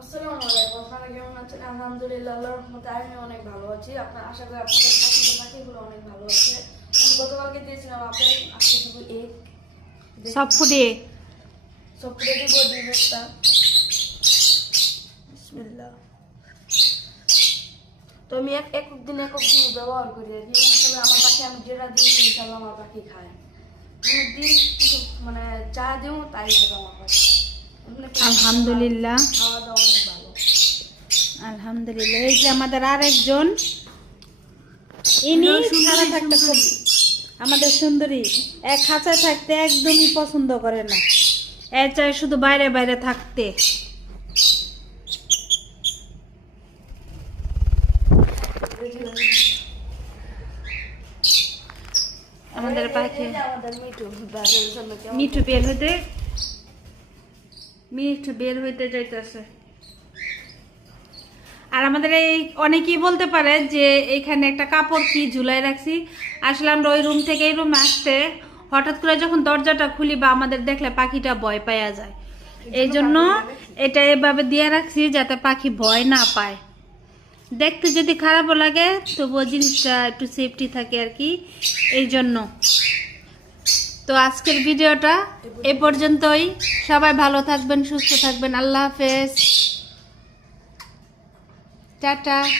আসসালামু আলাইকুম। আপনারা কেমন আছেন? আলহামদুলিল্লাহ, আল্লাহর রহমতে আমি অনেক ভালো আছি। আপনার আশা করি আপনাদের পছন্দের পাখিগুলো অনেক ভালো আছে। আমি গতকালকে দিয়েছিলাম আপেল, আজকে দিব এগ। সব ফুটে সব ফুটে দিব ডিমটা। বিসমিল্লাহ। তো আমি একক দিন ব্যবহার করি আর কি। আসলে আমার পাখি আমি যেটা দিই ইনশাল্লাহ আমার পাখি খায়। আমি দিন কিছু মানে চা দিও তাই খেতে আমার পাখি। আলহামদুলিল্লাহ। খাওয়া দাওয়া অনেক ভালো। আলহামদুলিল্লাহ। এই যে আমাদের আরেকজন ইনি সারা থাকতে খুব আমাদের সুন্দরী এক খাঁচায় থাকতে একদমই পছন্দ করে না, এর চাই শুধু বাইরে বাইরে থাকতে। আমাদের পাখি মিঠু বের হইতে যাইতেছে। আর আমাদের এই অনেকেই বলতে পারে যে এখানে একটা কাপড় কি ঝুলাই রাখছি। আসলে আমরা ওই রুম থেকে এই রুমে আসতে হঠাৎ করে যখন দরজাটা খুলি বা আমাদের দেখলে পাখিটা ভয় পাওয়া যায়, এই জন্য এটা এভাবে দিয়ে রাখছি যাতে পাখি ভয় না পায়। দেখতে যদি খারাপও লাগে তবুও জিনিসটা একটু সেফটি থাকে আর কি, এই জন্য। তো আজকের ভিডিওটা এ পর্যন্তই। সবাই ভালো থাকবেন, সুস্থ থাকবেন। আল্লাহ হাফেজ, টাটা।